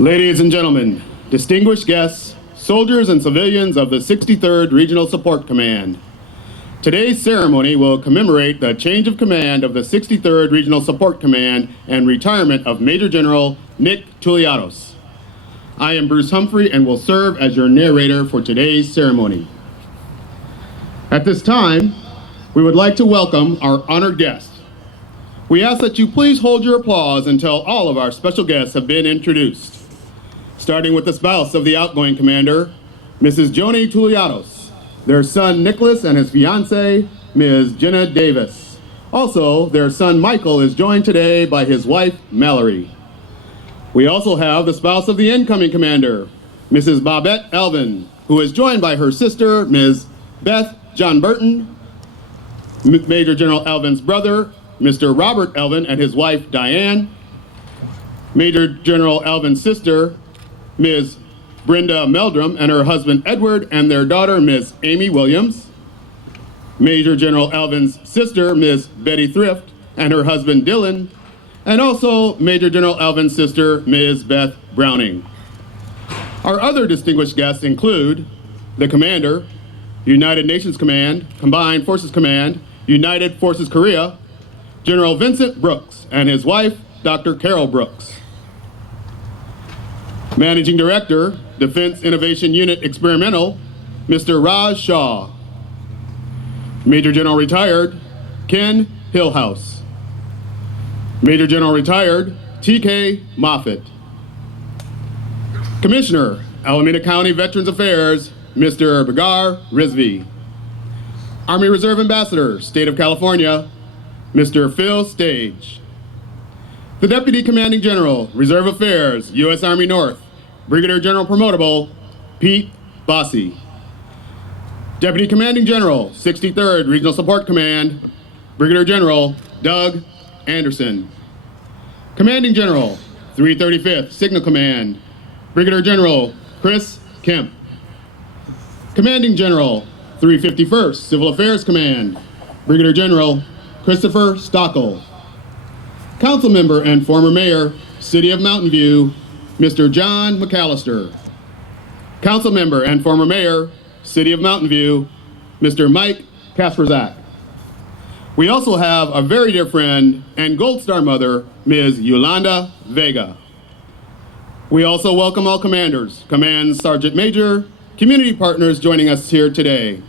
Ladies and gentlemen, distinguished guests, soldiers and civilians of the 63rd Regional Support Command. Today's ceremony will commemorate the change of command of the 63rd Regional Support Command and retirement of Major General Nickolas Tooliatos. I am Bruce Humphrey and will serve as your narrator for today's ceremony. At this time, we would like to welcome our honored guests. We ask that you please hold your applause until all of our special guests have been introduced. Starting with the spouse of the outgoing commander, Mrs. Joni Tooliatos, their son Nickolas and his fiancée, Ms. Jenna Davis. Also, their son Michael is joined today by his wife, Mallory. We also have the spouse of the incoming commander, Mrs. Bobette Alvin, who is joined by her sister, Ms. Beth John Burton, Major General Alvin's brother, Mr. Robert Alvin and his wife, Diane, Major General Alvin's sister, Ms. Brenda Meldrum and her husband Edward and their daughter, Ms. Amy Williams, Major General Alvin's sister, Ms. Betty Thrift and her husband Dylan, and also Major General Alvin's sister, Ms. Beth Browning. Our other distinguished guests include the Commander, United Nations Command, Combined Forces Command, United Forces Korea, General Vincent Brooks and his wife, Dr. Carol Brooks. Managing Director, Defense Innovation Unit Experimental, Mr. Raj Shah. Major General Retired, Ken Hillhouse. Major General Retired, T.K. Moffett. Commissioner, Alameda County Veterans Affairs, Mr. Bagar Rizvi. Army Reserve Ambassador, State of California, Mr. Phil Stage. The Deputy Commanding General, Reserve Affairs, U.S. Army North, Brigadier General Promotable, Pete Bossy. Deputy Commanding General, 63rd Regional Support Command, Brigadier General Doug Anderson. Commanding General, 335th Signal Command, Brigadier General Chris Kemp. Commanding General, 351st Civil Affairs Command, Brigadier General Christopher Stockel. Council Member and former Mayor, City of Mountain View, Mr. John McAllister. Council Member and former Mayor, City of Mountain View, Mr. Mike Kasperzak. We also have a very dear friend and Gold Star mother, Ms. Yolanda Vega. We also welcome all commanders, Command Sergeant Major, community partners joining us here today.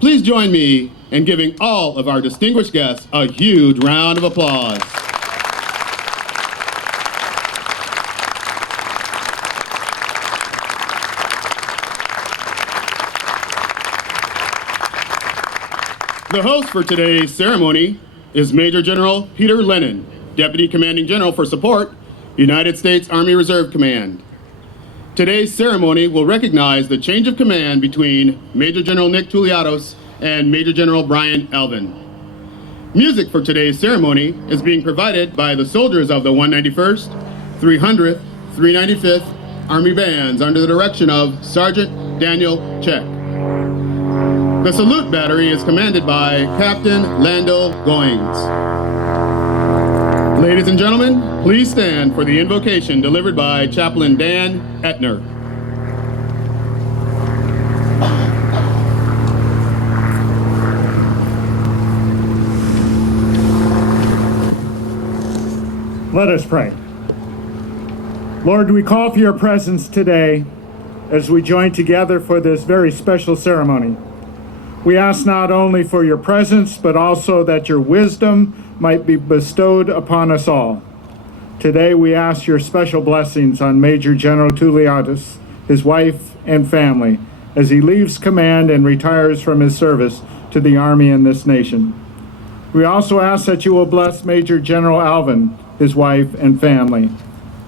Please join me in giving all of our distinguished guests a huge round of applause. The host for today's ceremony is Major General Peter Lennon, Deputy Commanding General for Support, United States Army Reserve Command. Today's ceremony will recognize the change of command between Major General Nickolas Tooliatos and Major General Brian Alvin. Music for today's ceremony is being provided by the soldiers of the 191st, 300th, 395th Army Bands under the direction of Sergeant Daniel Check. The salute battery is commanded by Captain Landel Goings. Ladies and gentlemen, please stand for the invocation delivered by Chaplain Dan Etner. Let us pray. Lord, we call for your presence today as we join together for this very special ceremony. We ask not only for your presence, but also that your wisdom might be bestowed upon us all. Today we ask your special blessings on Major General Tooliatos, his wife and family, as he leaves command and retires from his service to the Army in this nation. We also ask that you will bless Major General Alvin, his wife and family,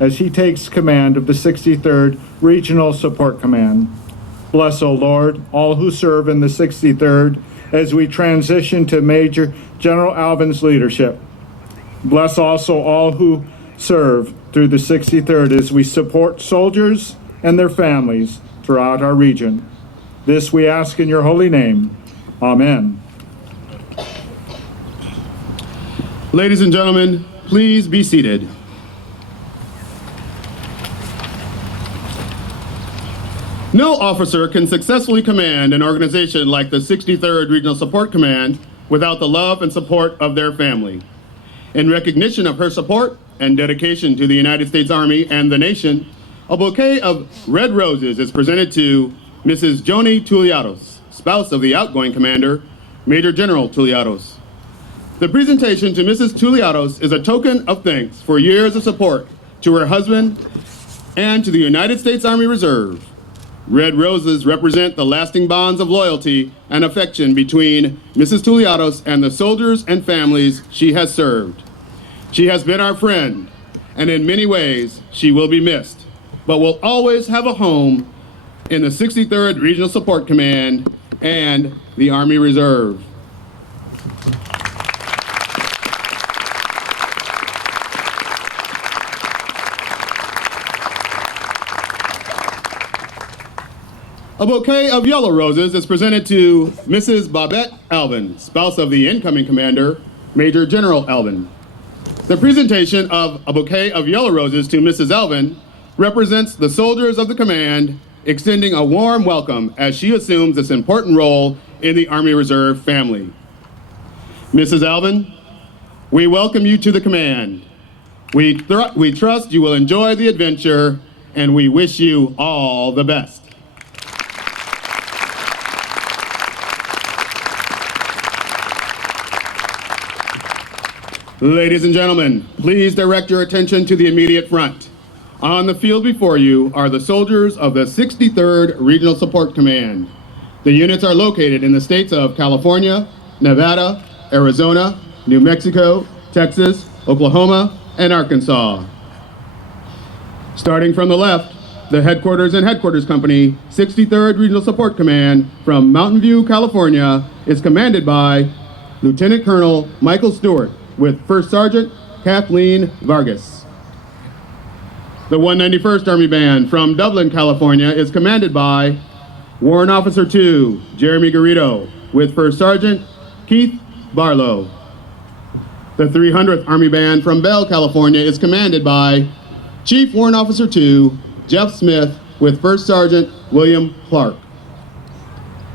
as he takes command of the 63rd Regional Support Command. Bless, O Lord, all who serve in the 63rd as we transition to Major General Alvin's leadership. Bless also all who serve through the 63rd as we support soldiers and their families throughout our region. This we ask in your holy name. Amen. Ladies and gentlemen, please be seated. No officer can successfully command an organization like the 63rd Regional Support Command without the love and support of their family. In recognition of her support and dedication to the United States Army and the nation, a bouquet of red roses is presented to Mrs. Joni Tooliatos, spouse of the outgoing commander, Major General Tooliatos. The presentation to Mrs. Tooliatos is a token of thanks for years of support to her husband and to the United States Army Reserve. Red roses represent the lasting bonds of loyalty and affection between Mrs. Tooliatos and the soldiers and families she has served. She has been our friend, and in many ways, she will be missed, but will always have a home in the 63rd Regional Support Command and the Army Reserve. A bouquet of yellow roses is presented to Mrs. Babette Alvin, spouse of the incoming commander, Major General Alvin. The presentation of a bouquet of yellow roses to Mrs. Alvin represents the soldiers of the command extending a warm welcome as she assumes this important role in the Army Reserve family. Mrs. Alvin, we welcome you to the command. We trust you will enjoy the adventure, and we wish you all the best. Ladies and gentlemen, please direct your attention to the immediate front. On the field before you are the soldiers of the 63rd Regional Support Command. The units are located in the states of California, Nevada, Arizona, New Mexico, Texas, Oklahoma, and Arkansas. Starting from the left, the Headquarters and Headquarters Company, 63rd Regional Support Command from Mountain View, California, is commanded by Lieutenant Colonel Michael Stewart, with First Sergeant Kathleen Vargas. The 191st Army Band from Dublin, California is commanded by Warrant Officer 2, Jeremy Garrido, with First Sergeant Keith Barlow. The 300th Army Band from Bell, California is commanded by Chief Warrant Officer 2, Jeff Smith, with First Sergeant William Clark.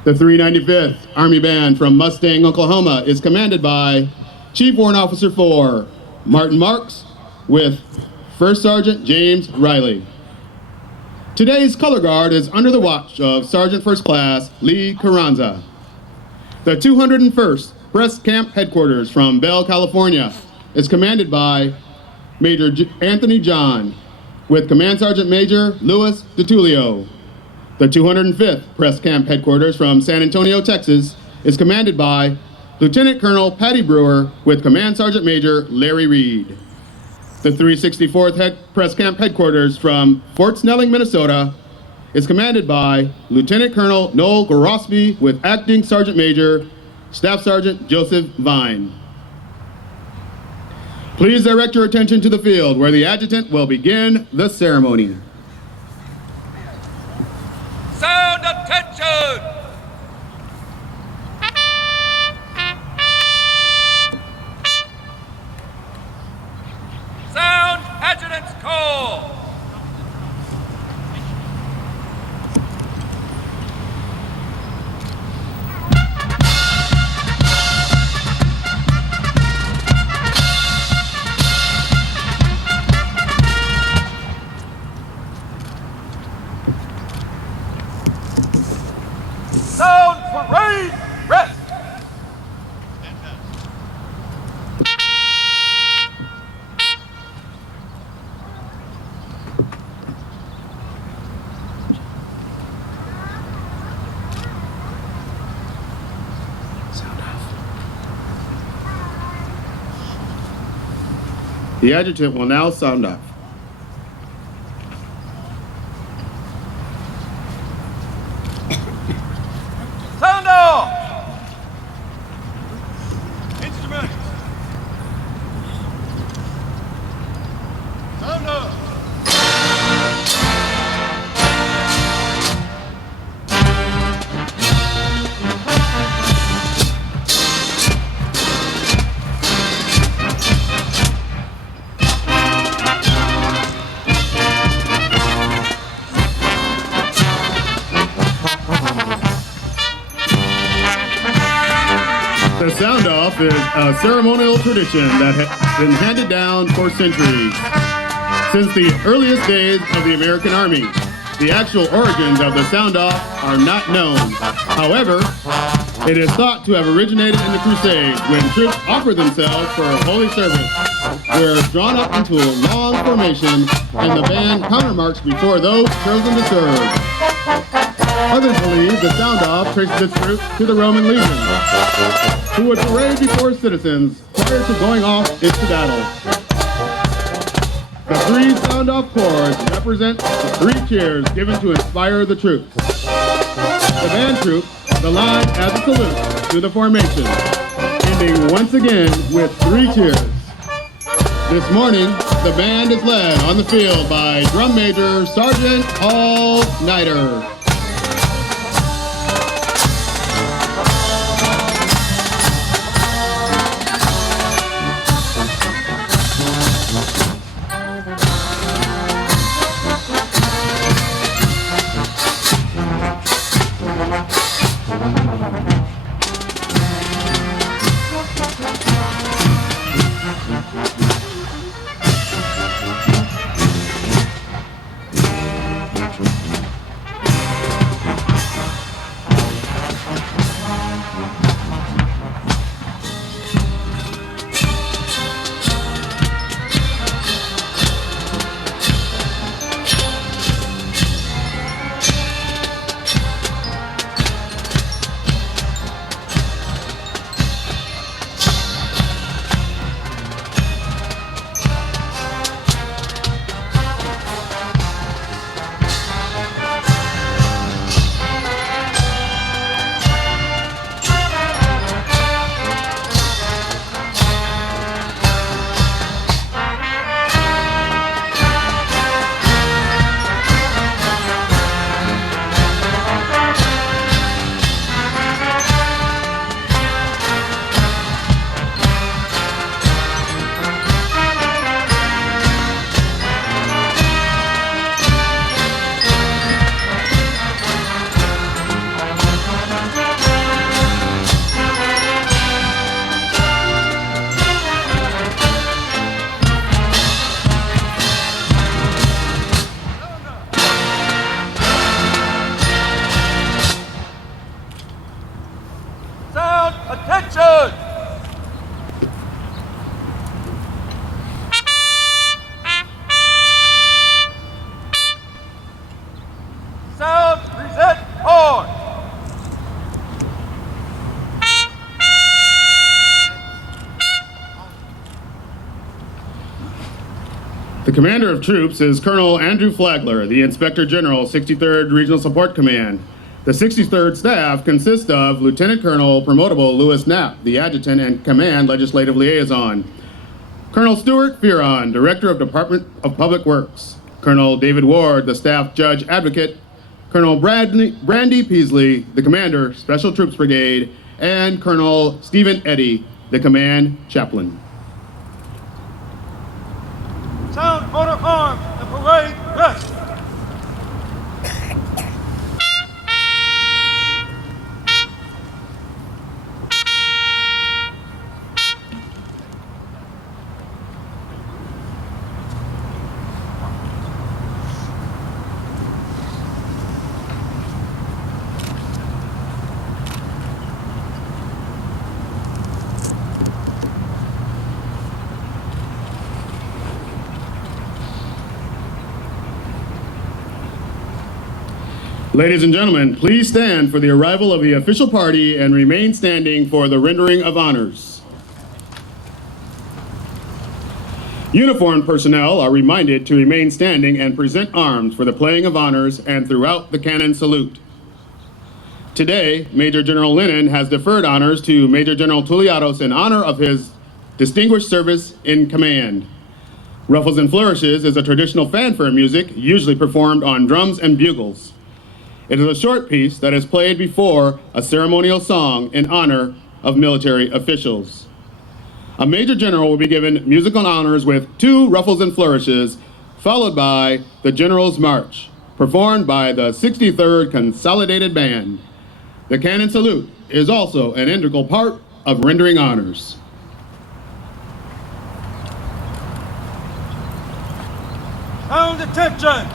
The 395th Army Band from Mustang, Oklahoma is commanded by Chief Warrant Officer 4, Martin Marks, with First Sergeant James Riley. Today's color guard is under the watch of Sergeant First Class Lee Carranza. The 201st Press Camp Headquarters from Bell, California is commanded by Major Anthony John, with Command Sergeant Major Louis DeTulio. The 205th Press Camp Headquarters from San Antonio, Texas is commanded by Lieutenant Colonel Patty Brewer, with Command Sergeant Major Larry Reed. The 364th Press Camp Headquarters from Fort Snelling, Minnesota is commanded by Lieutenant Colonel Noel Gorosby, with Acting Sergeant Major Staff Sergeant Joseph Vine. Please direct your attention to the field where the adjutant will begin the ceremony. Sound attention! Sound adjutant's call! Sound parade rest! The adjutant will now sound off. Sound off! Instruments! Sound off! The sound-off is a ceremonial tradition that has been handed down for centuries. Since the earliest days of the American Army, the actual origins of the sound-off are not known. However, it is thought to have originated in the Crusades when troops offered themselves for holy service. They're drawn up into a long formation and the band countermarch before those chosen to serve. Others believe the sound-off traces its roots to the Roman legion, who would parade before citizens prior to going off into battle. The three sound-off chords represent the three cheers given to inspire the troops. The band troop, the line as a salute to the formation, ending once again with three cheers. This morning, the band is led on the field by Drum Major Sergeant Paul Snyder. Attention! Sound present horn! The commander of troops is Colonel Andrew Flagler, the Inspector General, 63rd Regional Support Command. The 63rd staff consists of Lieutenant Colonel Promotable Lewis Knapp, the Adjutant and Command Legislative Liaison, Colonel Stuart Fearon, Director of Department of Public Works, Colonel David Ward, the Staff Judge Advocate, Colonel Brandy Peasley, the Commander, Special Troops Brigade, and Colonel Stephen Eddy, the Command Chaplain. Sound order arms, the parade rest! Ladies and gentlemen, please stand for the arrival of the official party and remain standing for the rendering of honors. Uniformed personnel are reminded to remain standing and present arms for the playing of honors and throughout the cannon salute. Today, Major General Lennon has deferred honors to Major General Tooliatos in honor of his distinguished service in command. Ruffles and Flourishes is a traditional fanfare music usually performed on drums and bugles. It is a short piece that is played before a ceremonial song in honor of military officials. A Major General will be given musical honors with 2 Ruffles and Flourishes, followed by the General's March, performed by the 63rd Consolidated Band. The cannon salute is also an integral part of rendering honors. Sound attention!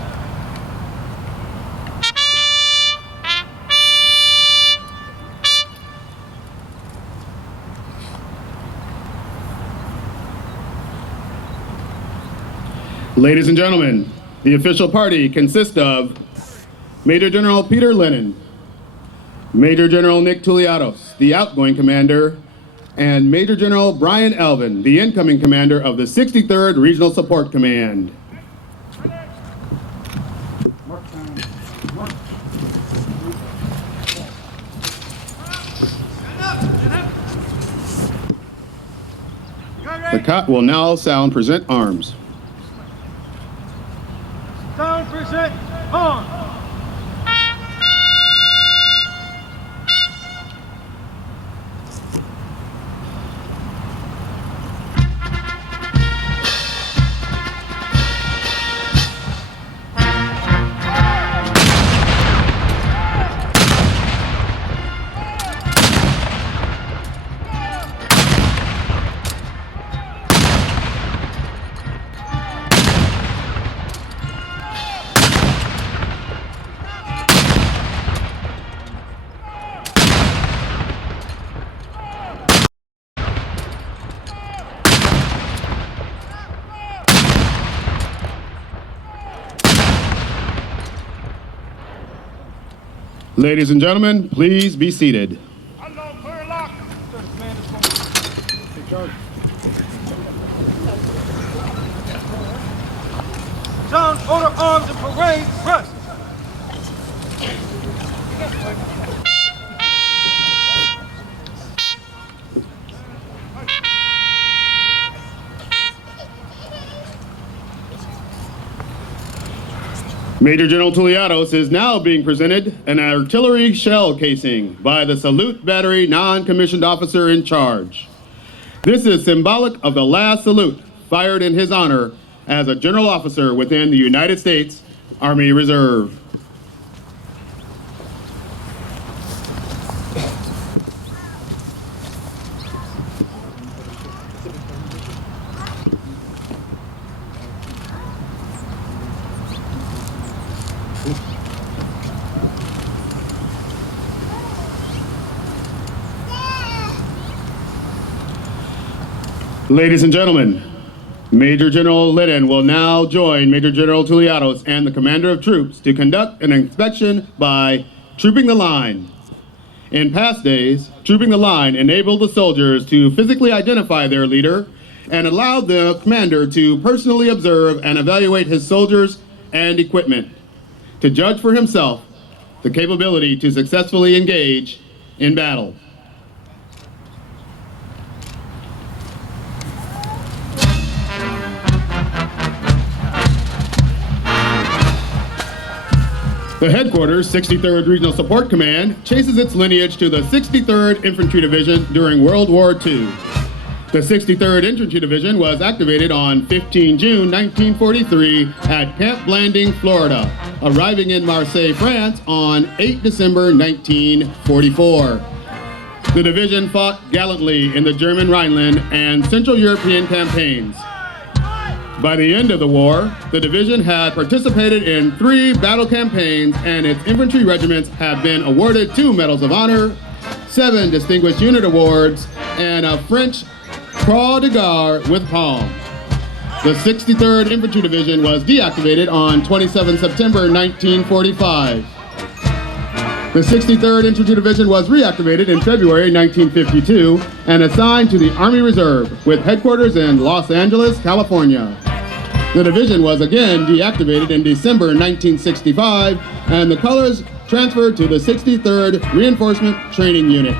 Ladies and gentlemen, the official party consists of Major General Peter Lennon, Major General Nickolas Tooliatos, the outgoing commander, and Major General Brian Alvin, the incoming commander of the 63rd Regional Support Command. The cot will now sound present arms. Sound present arms! Ladies and gentlemen, please be seated. Sound order arms and parade rest! Major General Tooliatos is now being presented an artillery shell casing by the Salute Battery non-commissioned officer in charge. This is symbolic of the last salute fired in his honor as a general officer within the United States Army Reserve. Ladies and gentlemen, Major General Lennon will now join Major General Tooliatos and the commander of troops to conduct an inspection by trooping the line. In past days, trooping the line enabled the soldiers to physically identify their leader and allowed the commander to personally observe and evaluate his soldiers and equipment, to judge for himself the capability to successfully engage in battle. The headquarters, 63rd Regional Support Command, traces its lineage to the 63rd Infantry Division during World War II. The 63rd Infantry Division was activated on 15 June 1943 at Camp Blanding, Florida, arriving in Marseille, France on 8 December 1944. The division fought gallantly in the German Rhineland and Central European campaigns. By the end of the war, the division had participated in 3 battle campaigns, and its infantry regiments have been awarded 2 Medals of Honor, 7 Distinguished Unit Awards, and a French Croix de Guerre with Palm. The 63rd Infantry Division was deactivated on 27 September 1945. The 63rd Infantry Division was reactivated in February 1952 and assigned to the Army Reserve with headquarters in Los Angeles, California. The division was again deactivated in December 1965 and the colors transferred to the 63rd Reinforcement Training Unit.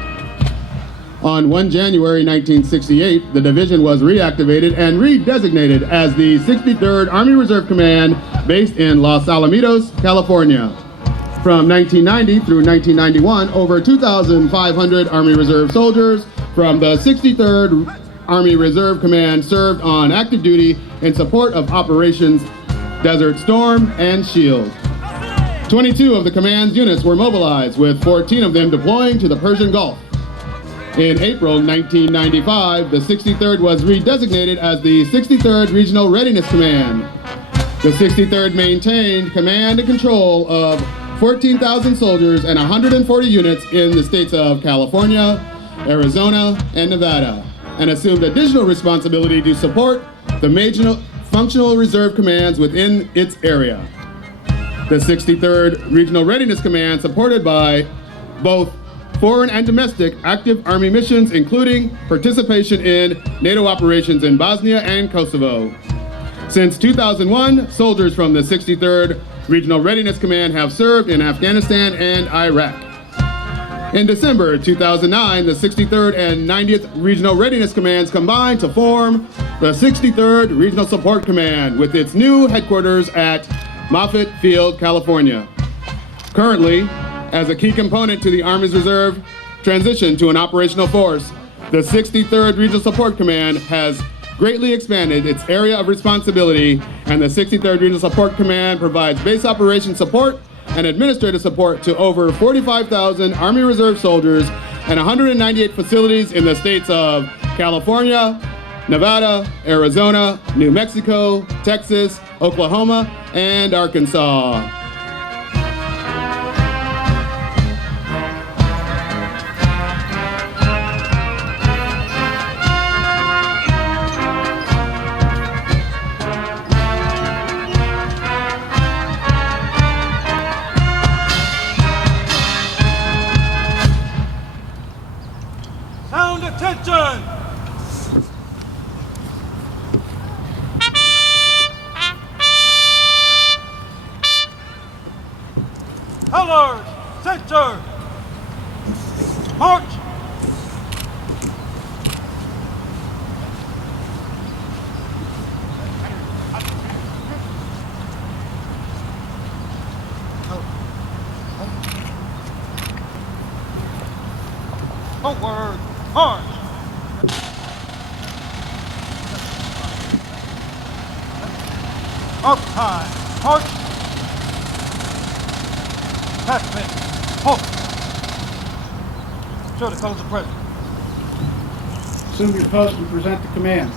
On 1 January 1968, the division was reactivated and redesignated as the 63rd Army Reserve Command based in Los Alamitos, California. From 1990 through 1991, over 2,500 Army Reserve soldiers from the 63rd Army Reserve Command served on active duty in support of Operations Desert Storm and Shield. 22 of the command's units were mobilized, with 14 of them deploying to the Persian Gulf. In April 1995, the 63rd was redesignated as the 63rd Regional Readiness Command. The 63rd maintained command and control of 14,000 soldiers and 140 units in the states of California, Arizona, and Nevada, and assumed additional responsibility to support the major functional reserve commands within its area. The 63rd Regional Readiness Command supported by both foreign and domestic active Army missions, including participation in NATO operations in Bosnia and Kosovo. Since 2001, soldiers from the 63rd Regional Readiness Command have served in Afghanistan and Iraq. In December 2009, the 63rd and 90th Regional Readiness Commands combined to form the 63rd Regional Support Command with its new headquarters at Moffett Field, California. Currently, as a key component to the Army's Reserve transition to an operational force, the 63rd Regional Support Command has greatly expanded its area of responsibility, and the 63rd Regional Support Command provides base operation support and administrative support to over 45,000 Army Reserve soldiers and 198 facilities in the states of California, Nevada, Arizona, New Mexico, Texas, Oklahoma, and Arkansas. Sound attention! Colors, center, march! Forward, march! Up time, march! Attachment, halt! Show the colors of present. Assume your post and present the command.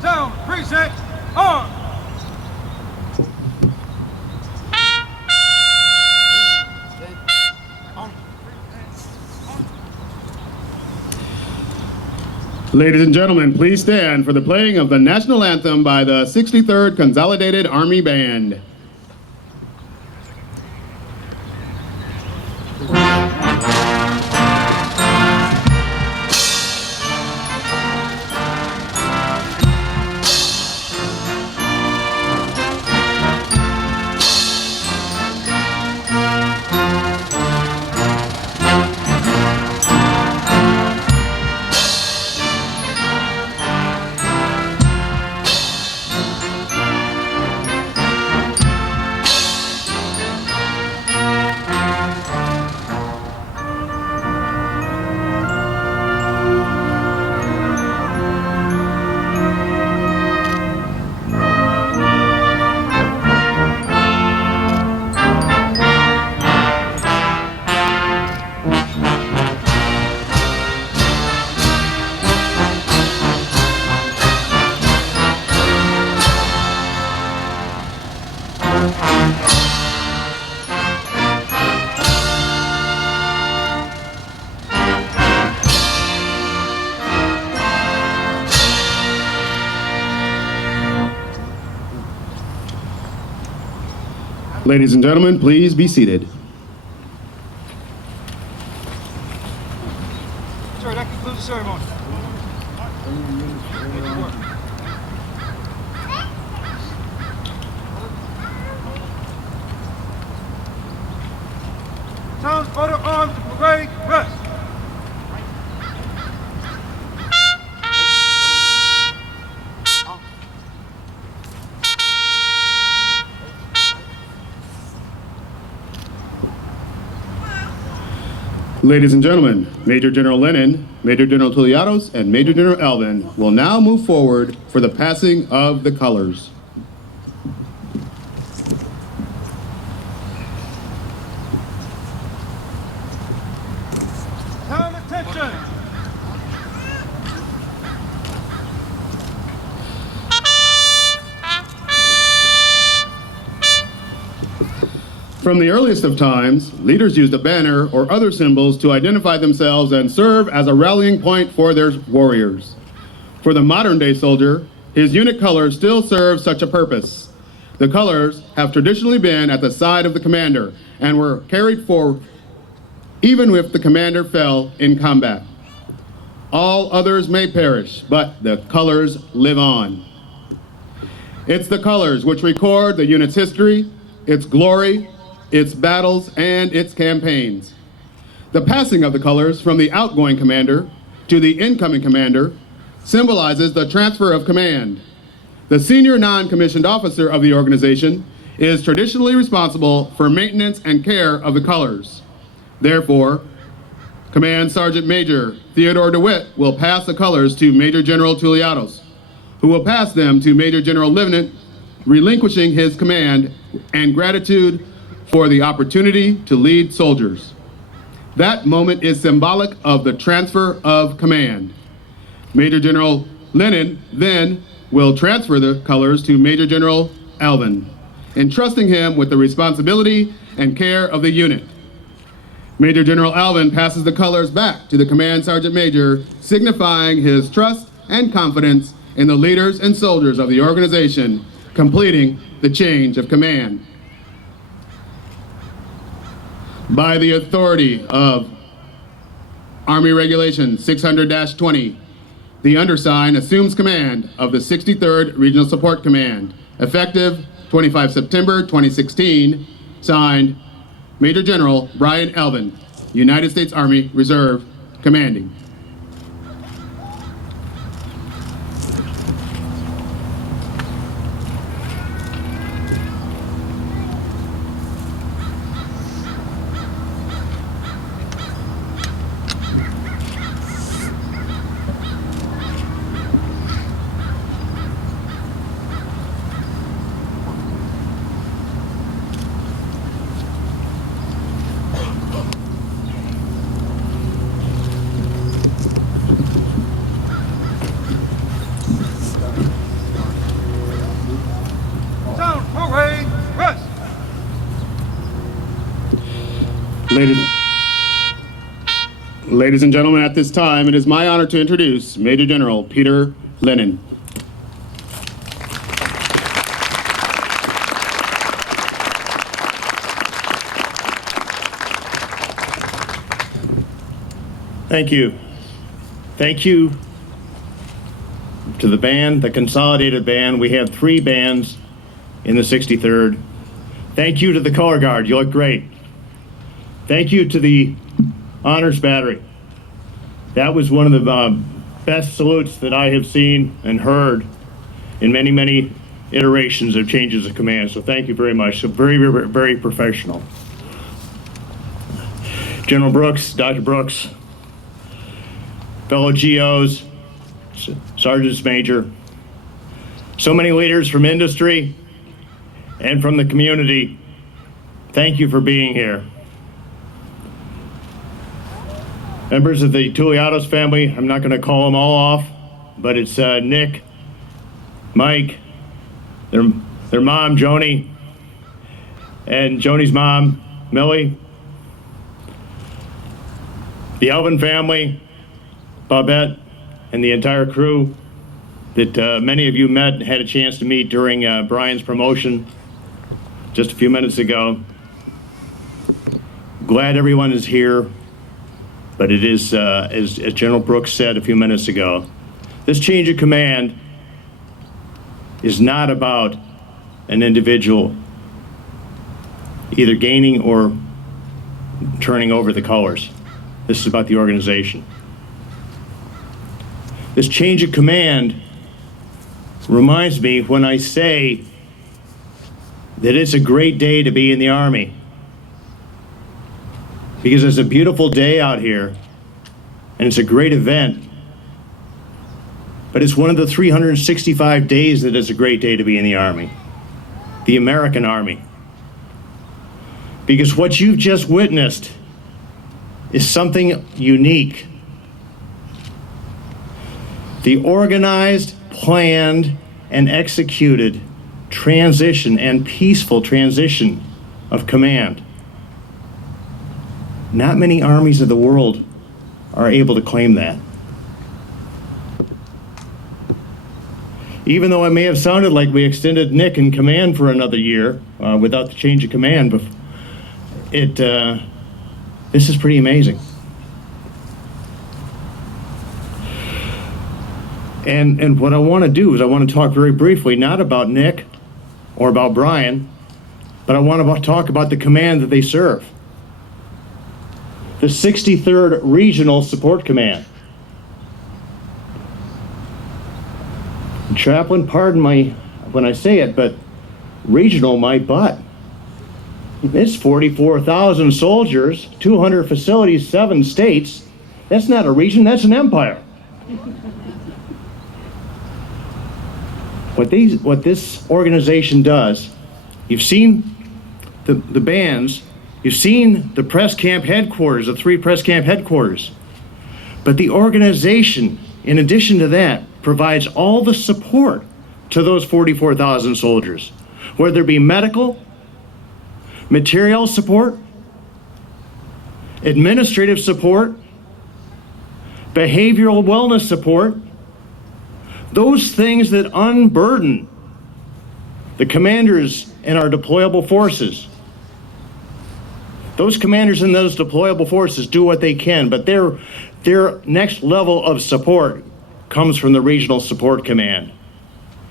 Sound, present, arm! Ladies and gentlemen, please stand for the playing of the national anthem by the 63rd Consolidated Army Band. Ladies and gentlemen, please be seated. Sir, that concludes the ceremony. Good work. Sounds order arms to parade, rest. Ladies and gentlemen, Major General Lennon, Major General Tooliatos, and Major General Alvin will now move forward for the passing of the colors. From the earliest of times, leaders used a banner or other symbols to identify themselves and serve as a rallying point for their warriors. For the modern-day soldier, his unit colors still serve such a purpose. The colors have traditionally been at the side of the commander and were carried forward even if the commander fell in combat. All others may perish, but the colors live on. It's the colors which record the unit's history, its glory, its battles, and its campaigns. The passing of the colors from the outgoing commander to the incoming commander symbolizes the transfer of command. The senior non-commissioned officer of the organization is traditionally responsible for maintenance and care of the colors. Therefore, Command Sergeant Major Theodore DeWitt will pass the colors to Major General Tooliatos, who will pass them to Major General Lennon, relinquishing his command and gratitude for the opportunity to lead soldiers. That moment is symbolic of the transfer of command. Major General Lennon then will transfer the colors to Major General Alvin, entrusting him with the responsibility and care of the unit. Major General Alvin passes the colors back to the Command Sergeant Major, signifying his trust and confidence in the leaders and soldiers of the organization, completing the change of command. By the authority of Army Regulation 600-20, the undersigned assumes command of the 63rd Regional Support Command, effective 25 September 2016, signed Major General Brian Alvin, United States Army Reserve, commanding. Sound parade, rest. Ladies and gentlemen, at this time, it is my honor to introduce Major General Peter Lennon. Thank you. Thank you to the band, the consolidated band. We have 3 bands in the 63rd. Thank you to the color guard. You look great. Thank you to the honors battery. That was one of the best salutes that I have seen and heard in many, many iterations of changes of command. So thank you very much. So very, very, very professional. General Brooks, Dr. Brooks, fellow GOs, Sergeants Major, so many leaders from industry and from the community, thank you for being here. Members of the Tooliatos family, I'm not going to call them all off, but it's Nick, Mike, their mom, Joni, and Joni's mom, Millie, the Alvin family, Bobette, and the entire crew that many of you met and had a chance to meet during Brian's promotion just a few minutes ago. Glad everyone is here, but it is, as General Brooks said a few minutes ago, this change of command is not about an individual either gaining or turning over the colors. This is about the organization. This change of command reminds me when I say that it's a great day to be in the Army, because it's a beautiful day out here and it's a great event, but it's one of the 365 days that is a great day to be in the Army, the American Army. Because what you've just witnessed is something unique. The organized, planned, and executed transition and peaceful transition of command. Not many armies of the world are able to claim that. Even though it may have sounded like we extended Nick in command for another year without the change of command, but this is pretty amazing. And what I want to do is I want to talk very briefly, not about Nick or about Brian, but I want to talk about the command that they serve. The 63rd Regional Support Command. Chaplain, pardon when I say it, but regional my butt. It's 44,000 soldiers, 200 facilities, 7 states. That's not a region, that's an empire. What this organization does, you've seen the bands, you've seen the press camp headquarters, the 3 press camp headquarters. But the organization, in addition to that, provides all the support to those 44,000 soldiers, whether it be medical, material support, administrative support, behavioral wellness support, those things that unburden the commanders in our deployable forces. Those commanders in those deployable forces do what they can, but their next level of support comes from the Regional Support Command.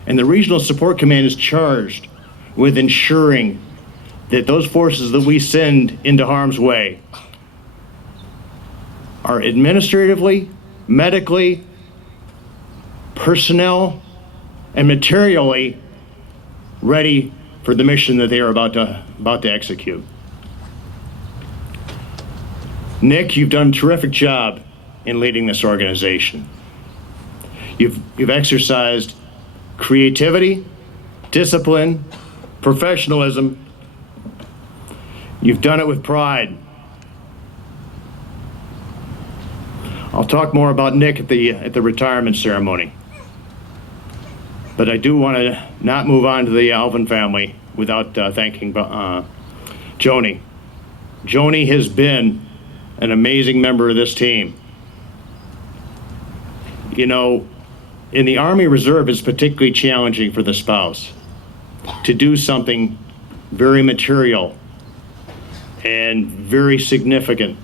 And the Regional Support Command is charged with ensuring that those forces that we send into harm's way are administratively, medically, personnel, and materially ready for the mission that they are about to execute. Nick, you've done a terrific job in leading this organization. You've exercised creativity, discipline, professionalism. You've done it with pride. I'll talk more about Nick at the retirement ceremony. But I do want to not move on to the Alvin family without thanking Joni. Joni has been an amazing member of this team. You know, in the Army Reserve, it's particularly challenging for the spouse to do something very material and very significant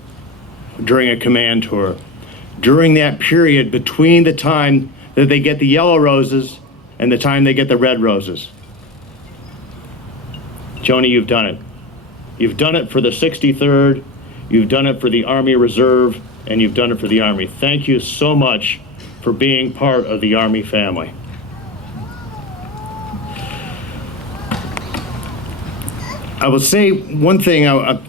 during a command tour. During that period between the time that they get the yellow roses and the time they get the red roses. Joni, you've done it. You've done it for the 63rd, you've done it for the Army Reserve, and you've done it for the Army. Thank you so much for being part of the Army family. I will say one thing. A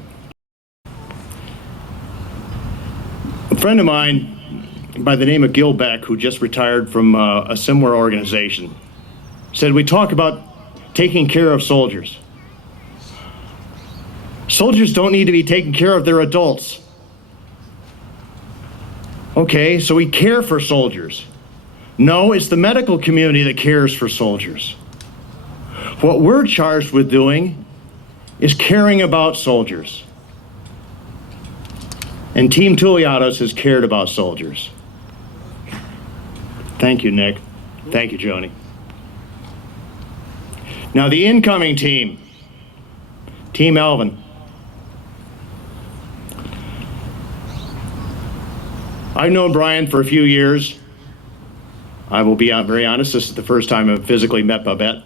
friend of mine by the name of Gil Beck, who just retired from a similar organization, said, we talk about taking care of soldiers. Soldiers don't need to be taking care of their adults. Okay, so we care for soldiers. No, it's the medical community that cares for soldiers. What we're charged with doing is caring about soldiers. And Team Tooliatos has cared about soldiers. Thank you, Nick. Thank you, Joni. Now the incoming team, Team Alvin. I've known Brian for a few years. I will be very honest, this is the first time I've physically met Babette.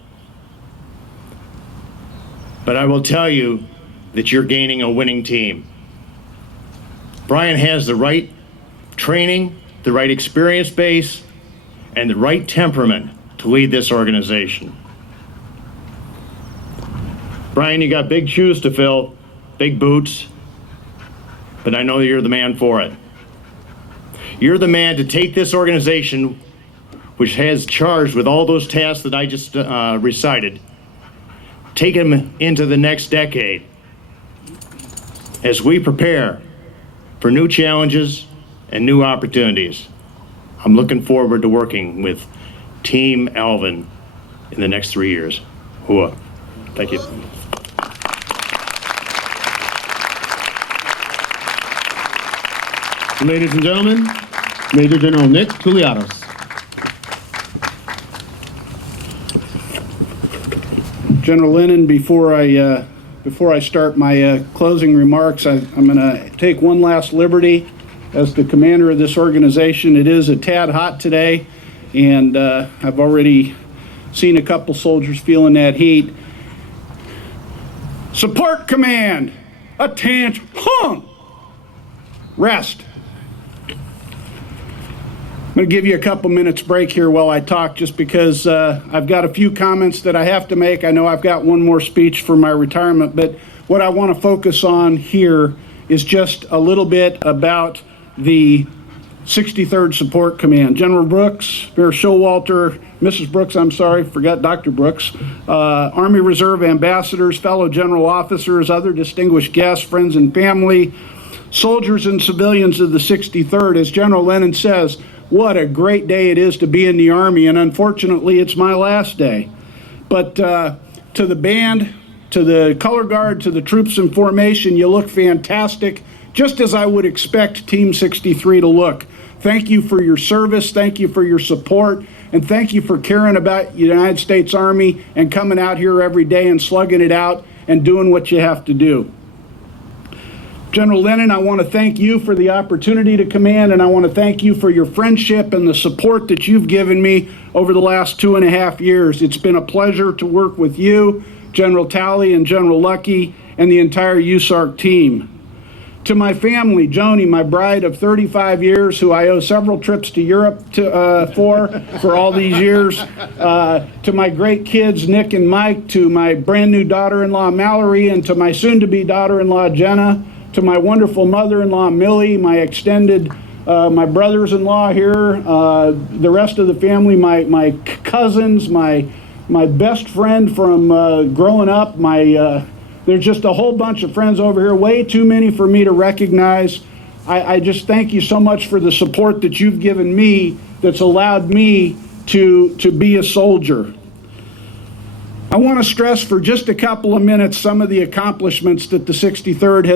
But I will tell you that you're gaining a winning team. Brian has the right training, the right experience base, and the right temperament to lead this organization. Brian, you got big shoes to fill, big boots, but I know you're the man for it. You're the man to take this organization, which has charged with all those tasks that I just recited, take them into the next decade as we prepare for new challenges and new opportunities. I'm looking forward to working with Team Alvin in the next 3 years. Hooah. Thank you. Ladies and gentlemen, Major General Nickolas Tooliatos. General Lennon, before I start my closing remarks, I'm going to take one last liberty as the commander of this organization. It is a tad hot today, and I've already seen a couple soldiers feeling that heat. Support command, attention, rest. I'm going to give you a couple minutes break here while I talk, just because I've got a few comments that I have to make. I know I've got one more speech for my retirement, but what I want to focus on here is just a little bit about the 63rd Support Command. General Brooks, Mayor Showalter, Mrs. Brooks, I'm sorry, forgot Dr. Brooks, Army Reserve ambassadors, fellow general officers, other distinguished guests, friends and family, soldiers and civilians of the 63rd. As General Lennon says, what a great day it is to be in the Army, and unfortunately it's my last day. But to the band, to the color guard, to the troops in formation, you look fantastic, just as I would expect Team 63 to look. Thank you for your service, thank you for your support, and thank you for caring about the United States Army and coming out here every day and slugging it out and doing what you have to do. General Lennon, I want to thank you for the opportunity to command, and I want to thank you for your friendship and the support that you've given me over the last 2.5 years. It's been a pleasure to work with you, General Talley and General Lucky, and the entire USARC team. To my family, Joni, my bride of 35 years, who I owe several trips to Europe for all these years. To my great kids, Nick and Mike, to my brand new daughter-in-law, Mallory, and to my soon-to-be daughter-in-law, Jenna, to my wonderful mother-in-law, Millie, my extended, my brothers-in-law here, the rest of the family, my cousins, my best friend from growing up, there's just a whole bunch of friends over here, way too many for me to recognize. I just thank you so much for the support that you've given me that's allowed me to be a soldier. I want to stress for just a couple of minutes some of the accomplishments that the 63rd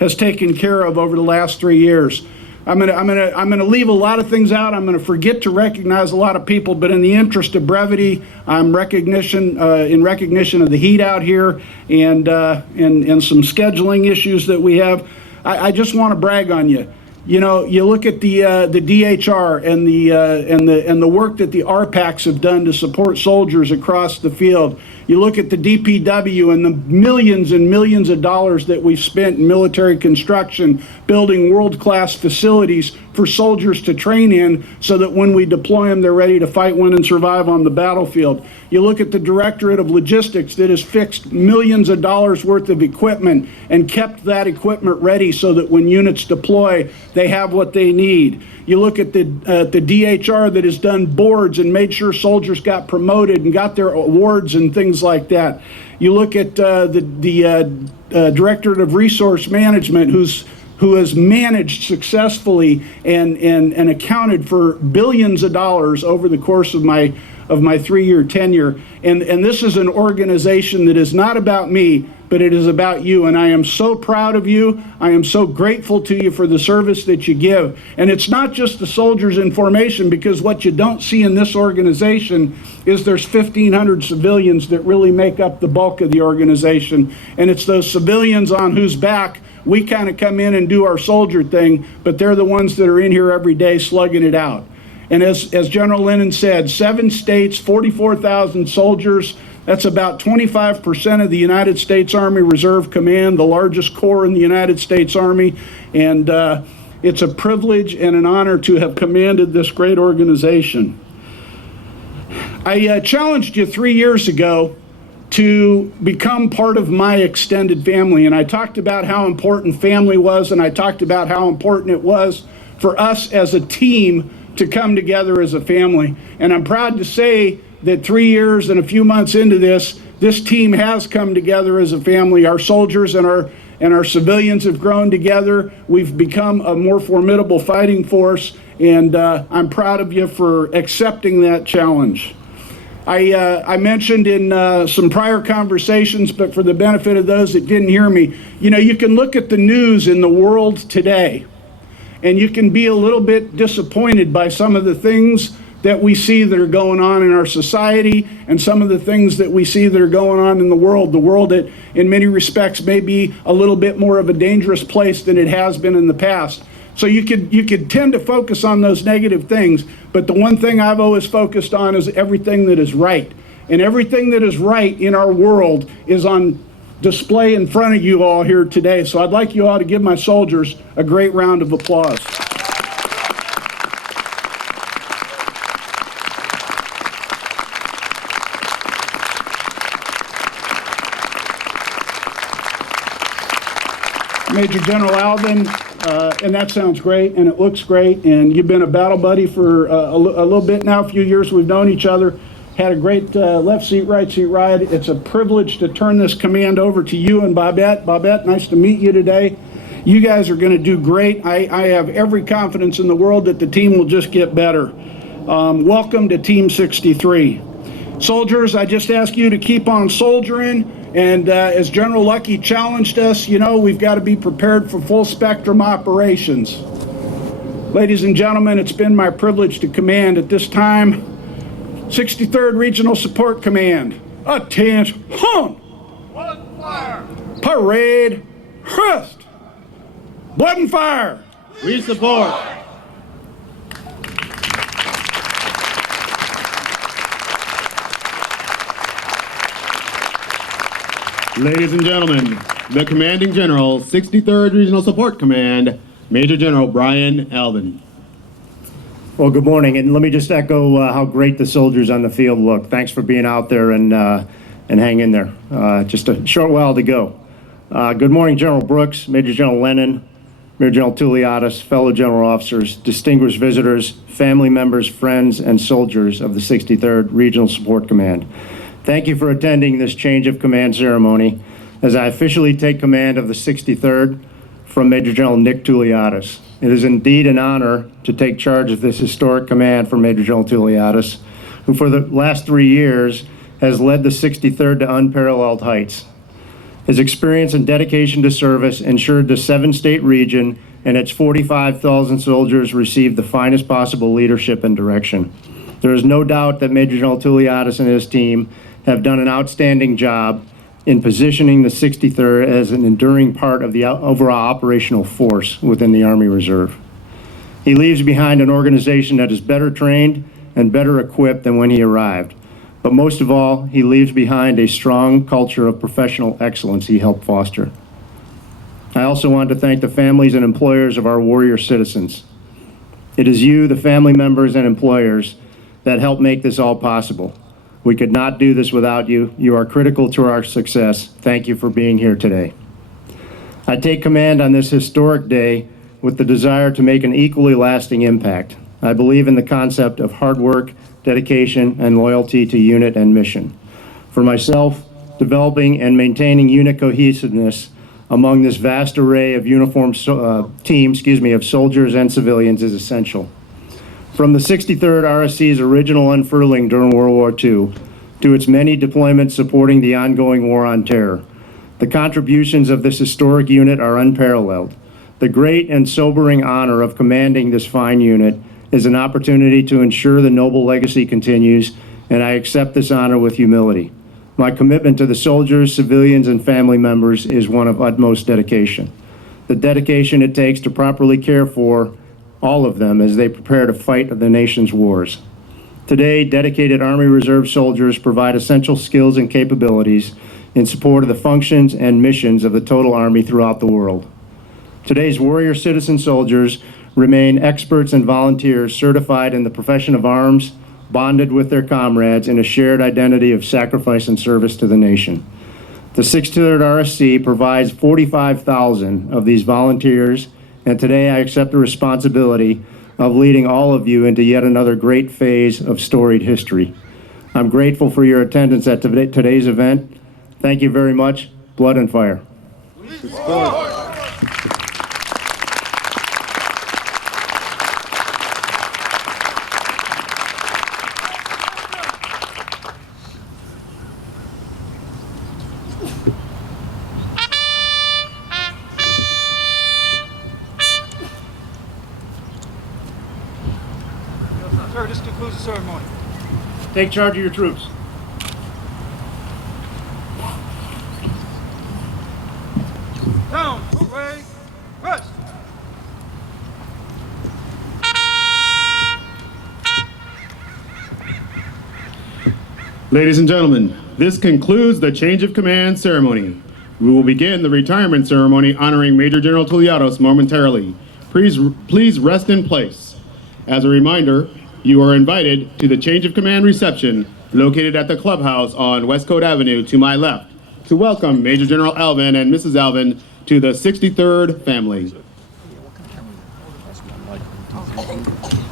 has taken care of over the last 3 years. I'm gonna leave a lot of things out. I'm gonna forget to recognize a lot of people, but in the interest of brevity, in recognition of the heat out here and some scheduling issues that we have. I just want to brag on you. You know, you look at the DHR and the work that the RPACs have done to support soldiers across the field. You look at the DPW and the millions and millions of dollars that we've spent in military construction, building world-class facilities for soldiers to train in so that when we deploy them, they're ready to fight, win, and survive on the battlefield. You look at the Directorate of Logistics that has fixed millions of dollars worth of equipment and kept that equipment ready so that when units deploy, they have what they need. You look at the DHR that has done boards and made sure soldiers got promoted and got their awards and things like that. You look at the Directorate of Resource Management who has managed successfully and accounted for billions of dollars over the course of my 3-year tenure. And this is an organization that is not about me, but it is about you. And I am so proud of you. I am so grateful to you for the service that you give. And it's not just the soldiers in formation, because what you don't see in this organization is there's 1,500 civilians that really make up the bulk of the organization. And it's those civilians on whose back we kind of come in and do our soldier thing, but they're the ones that are in here every day slugging it out. And as General Lennon said, 7 states, 44,000 soldiers, that's about 25% of the United States Army Reserve Command, the largest corps in the United States Army. And it's a privilege and an honor to have commanded this great organization. I challenged you 3 years ago to become part of my extended family. And I talked about how important family was, and I talked about how important it was for us as a team to come together as a family. And I'm proud to say that 3 years and a few months into this team has come together as a family. Our soldiers and our civilians have grown together. We've become a more formidable fighting force, and I'm proud of you for accepting that challenge. I mentioned in some prior conversations, but for the benefit of those that didn't hear me, you know, you can look at the news in the world today, and you can be a little bit disappointed by some of the things that we see that are going on in our society and some of the things that we see that are going on in the world that in many respects may be a little bit more of a dangerous place than it has been in the past. So you could tend to focus on those negative things, but the one thing I've always focused on is everything that is right. And everything that is right in our world is on display in front of you all here today. So I'd like you all to give my soldiers a great round of applause. Major General Alvin, and that sounds great, and it looks great, and you've been a battle buddy for a little bit now, a few years we've known each other. Had a great left seat, right seat ride. It's a privilege to turn this command over to you and Babette. Babette, nice to meet you today. You guys are going to do great. I have every confidence in the world that the team will just get better. Welcome to Team 63. Soldiers, I just ask you to keep on soldiering. And as General Lucky challenged us, you know, we've got to be prepared for full spectrum operations. Ladies and gentlemen, it's been my privilege to command at this time 63rd Regional Support Command. Attention! One fire! Parade! Rest! Blood and fire! We support. Ladies and gentlemen, the Commanding General, 63rd Regional Support Command, Major General Brian Alvin. Well, good morning, and let me just echo how great the soldiers on the field look. Thanks for being out there and hang in there. Just a short while to go. Good morning, General Brooks, Major General Lennon, Major General Tooliatos, fellow general officers, distinguished visitors, family members, friends, and soldiers of the 63rd Regional Support Command. Thank you for attending this change of command ceremony as I officially take command of the 63rd from Major General Nick Tooliatos. It is indeed an honor to take charge of this historic command from Major General Tooliatos, who for the last 3 years has led the 63rd to unparalleled heights. His experience and dedication to service ensured the 7-state region and its 45,000 soldiers received the finest possible leadership and direction. There is no doubt that Major General Tooliatos and his team have done an outstanding job in positioning the 63rd as an enduring part of the overall operational force within the Army Reserve. He leaves behind an organization that is better trained and better equipped than when he arrived. But most of all, he leaves behind a strong culture of professional excellence he helped foster. I also want to thank the families and employers of our warrior citizens. It is you, the family members and employers, that help make this all possible. We could not do this without you. You are critical to our success. Thank you for being here today. I take command on this historic day with the desire to make an equally lasting impact. I believe in the concept of hard work, dedication, and loyalty to unit and mission. For myself, developing and maintaining unit cohesiveness among this vast array of uniformed of soldiers and civilians is essential. From the 63rd RSC's original unfurling during World War II to its many deployments supporting the ongoing war on terror, the contributions of this historic unit are unparalleled. The great and sobering honor of commanding this fine unit is an opportunity to ensure the noble legacy continues, and I accept this honor with humility. My commitment to the soldiers, civilians, and family members is one of utmost dedication. The dedication it takes to properly care for all of them as they prepare to fight the nation's wars. Today, dedicated Army Reserve soldiers provide essential skills and capabilities in support of the functions and missions of the total Army throughout the world. Today's warrior citizen soldiers remain experts and volunteers certified in the profession of arms, bonded with their comrades in a shared identity of sacrifice and service to the nation. The 63rd RSC provides 45,000 of these volunteers, and today I accept the responsibility of leading all of you into yet another great phase of storied history. I'm grateful for your attendance at today's event. Thank you very much. Blood and fire. Take charge of your troops. Down, parade, rest. Ladies and gentlemen, this concludes the change of command ceremony. We will begin the retirement ceremony honoring Major General Tooliatos momentarily. Please rest in place. As a reminder, you are invited to the change of command reception located at the clubhouse on Westcote Avenue to my left to welcome Major General Alvin and Mrs. Alvin to the 63rd family.